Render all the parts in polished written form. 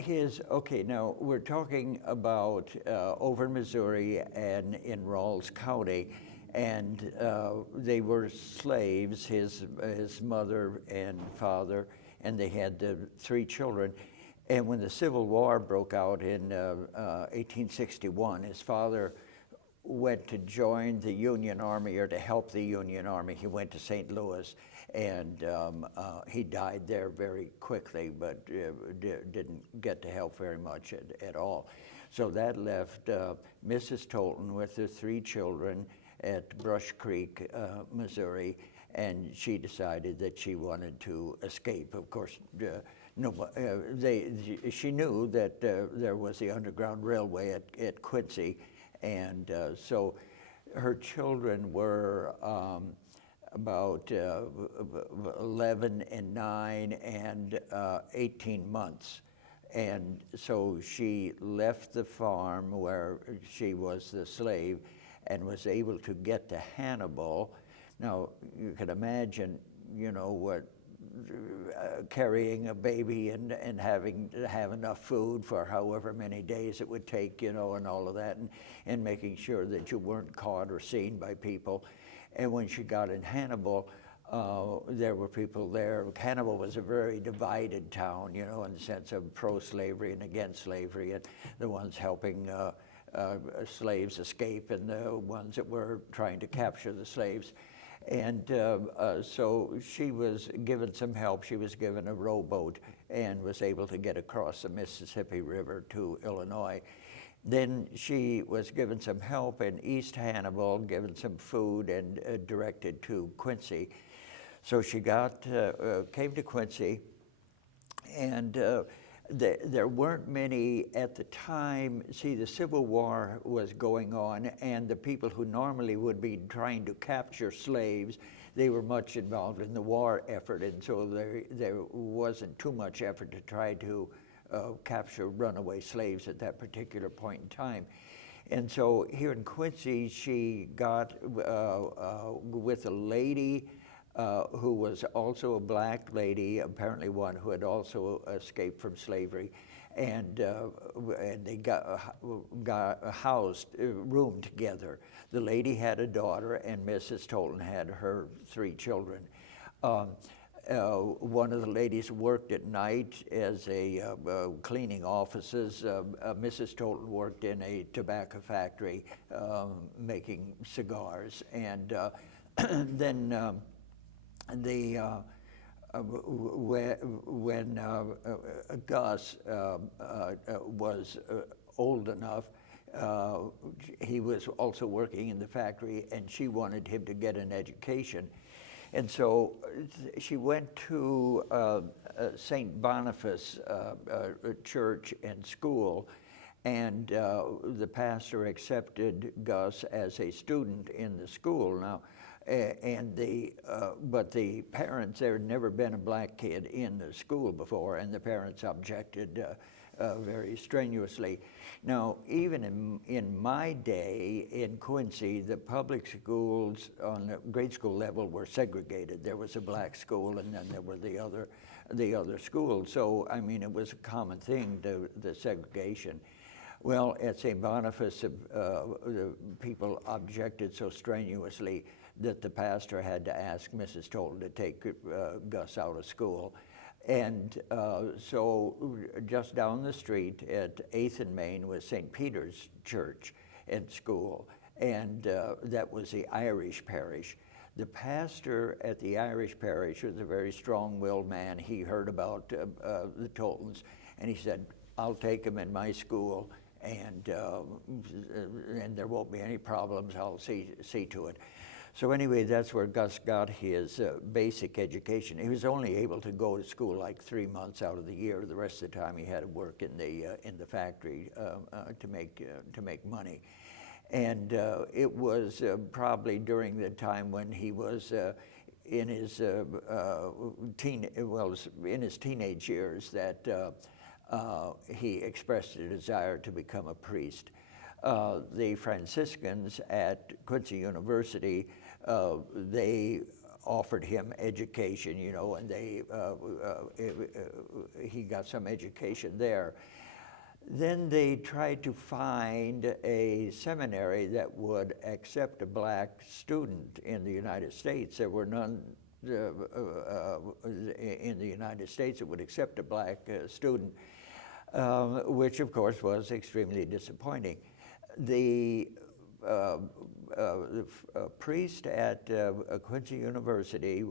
Okay, now we're talking about over in Missouri and in Rawls County, and they were slaves, his mother and father, and they had three children. And when the Civil War broke out in 1861, his father went to join the Union Army or to help the Union Army. He went to St. Louis, and he died there very quickly, but didn't get to help very much at all. So that left Mrs. Tolton with her three children at Brush Creek, Missouri, and she decided that she wanted to escape. Of course, she knew that there was the Underground Railway at Quincy, and so her children were about 11 and 9 and 18 months. And so she left the farm where she was the slave and was able to get to Hannibal. Now, you can imagine, what carrying a baby and having to have enough food for however many days it would take, and all of that, and making sure that you weren't caught or seen by people. And when she got in Hannibal, there were people there. Hannibal was a very divided town, in the sense of pro-slavery and against slavery, and the ones helping slaves escape and the ones that were trying to capture the slaves. And so she was given some help. She was given a rowboat and was able to get across the Mississippi River to Illinois. Then she was given some help in East Hannibal, given some food, and directed to Quincy. So she came to Quincy, and there weren't many at the time. See, the Civil War was going on, and the people who normally would be trying to capture slaves, they were much involved in the war effort, and so there wasn't too much effort to try to capture runaway slaves at that particular point in time. And so here in Quincy, she got with a lady who was also a black lady, apparently one who had also escaped from slavery, and they got housed, roomed together. The lady had a daughter, and Mrs. Tolton had her three children. One of the ladies worked at night as cleaning offices. Mrs. Tolton worked in a tobacco factory making cigars, and then when Gus was old enough, he was also working in the factory, and she wanted him to get an education. And so she went to St. Boniface church and school, and the pastor accepted Gus as a student in the school. Now, but the parents, there had never been a black kid in the school before, and the parents objected very strenuously. Now, even in my day in Quincy, the public schools on the grade school level were segregated. There was a black school, and then there were the other schools. So, I mean, it was a common thing, the segregation. Well, at St. Boniface, the people objected so strenuously that the pastor had to ask Mrs. Tolton to take Gus out of school. And so just down the street at 8th and Main was St. Peter's Church and school, and that was the Irish parish. The pastor at the Irish parish was a very strong-willed man. He heard about the Toltons, and he said, "I'll take him in my school, and there won't be any problems. I'll see to it." So anyway, that's where Gus got his basic education. He was only able to go to school like 3 months out of the year. The rest of the time, he had to work in the factory to make money. And it was probably during the time when he was in his teenage years that he expressed a desire to become a priest. The Franciscans at Quincy University, they offered him education, you know, and he got some education there. Then they tried to find a seminary that would accept a black student in the United States. There were none in the United States that would accept a black student, which of course was extremely disappointing. The priest at Quincy University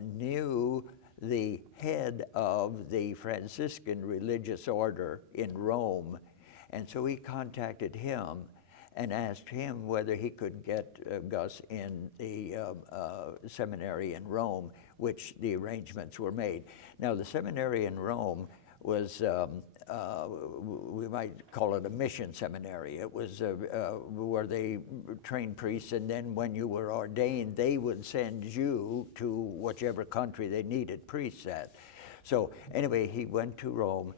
knew the head of the Franciscan religious order in Rome, and so he contacted him and asked him whether he could get Gus in the seminary in Rome, which the arrangements were made. Now, the seminary in Rome was, we might call it a mission seminary. It was where they trained priests, and then when you were ordained, they would send you to whichever country they needed priests at. So anyway, he went to Rome.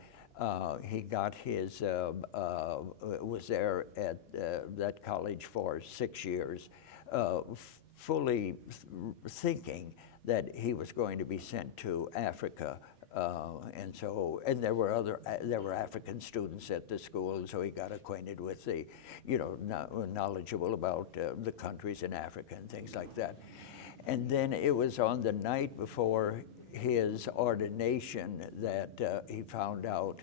He got his, was there at that college for 6 years, fully thinking that he was going to be sent to Africa. And there were African students at the school, and so he got acquainted with the, you know, knowledgeable about the countries in Africa and things like that. And then it was on the night before his ordination that he found out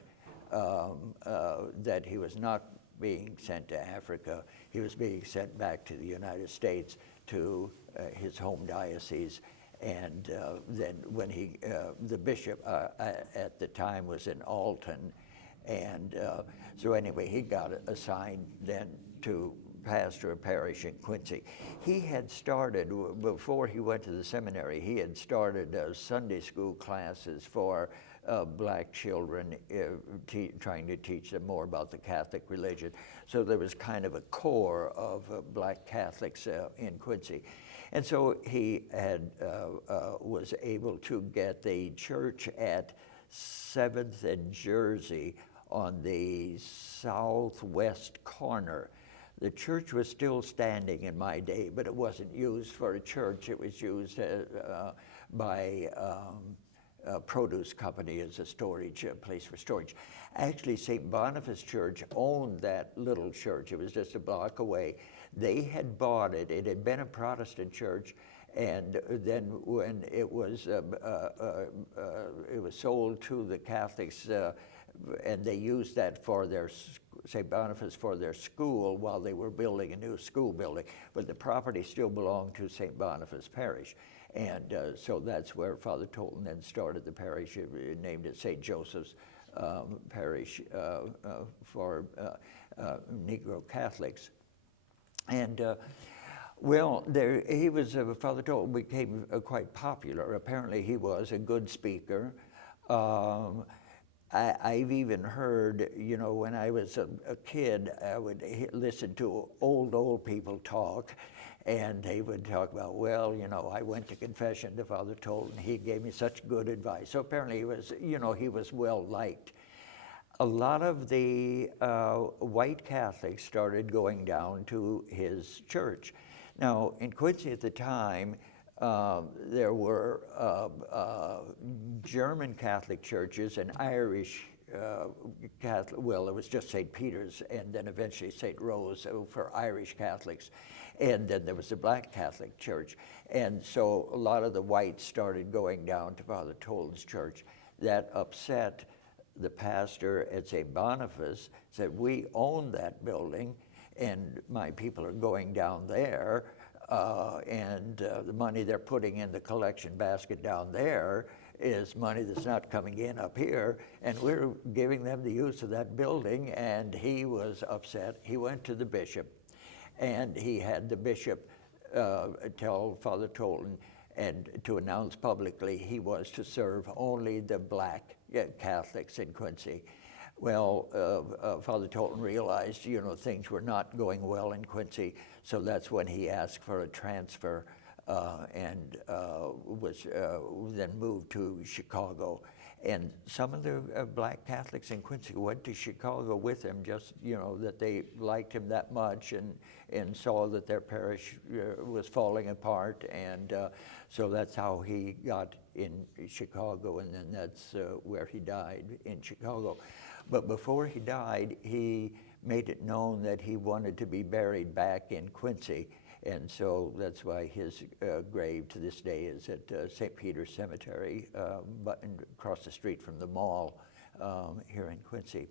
that he was not being sent to Africa. He was being sent back to the United States, to his home diocese. And then when the bishop at the time was in Alton, and so anyway, he got assigned then to pastor a parish in Quincy. He had started, before he went to the seminary, he had started Sunday school classes for black children, trying to teach them more about the Catholic religion. So there was kind of a core of black Catholics in Quincy. And so he had, was able to get the church at 7th and Jersey on the southwest corner. The church was still standing in my day, but it wasn't used for a church. It was used by a produce company as a storage, place for storage. Actually, St. Boniface Church owned that little church. It was just a block away. They had bought it. It had been a Protestant church, and then when it was sold to the Catholics, and they used that for their St. Boniface for their school while they were building a new school building. But the property still belonged to St. Boniface Parish. And so that's where Father Tolton then started the parish, named it St. Joseph's Parish for Negro Catholics. And well, he was, Father Tolton became quite popular. Apparently he was a good speaker. I've even heard, you know, when I was a kid, I would listen to old people talk, and they would talk about, well, you know, I went to confession to Father Tolton. He gave me such good advice. So apparently he was, you know, he was well liked. A lot of the white Catholics started going down to his church. Now, in Quincy at the time, there were German Catholic churches and Irish Catholic, well, it was just St. Peter's and then eventually St. Rose for Irish Catholics. And then there was the Black Catholic Church. And so a lot of the whites started going down to Father Tolton's church. That upset the pastor at St. Boniface, said, we own that building and my people are going down there. And the money they're putting in the collection basket down there is money that's not coming in up here, and we're giving them the use of that building. And he was upset. He went to the bishop, and he had the bishop tell Father Tolton and to announce publicly he was to serve only the black Catholics in Quincy. Well, Father Tolton realized, you know, things were not going well in Quincy, so that's when he asked for a transfer and was then moved to Chicago. And some of the black Catholics in Quincy went to Chicago with him, just, you know, that they liked him that much and saw that their parish was falling apart. And so that's how he got in Chicago, and then that's where he died, in Chicago. But before he died, he made it known that he wanted to be buried back in Quincy. And so that's why his grave to this day is at St. Peter's Cemetery, but across the street from the mall here in Quincy.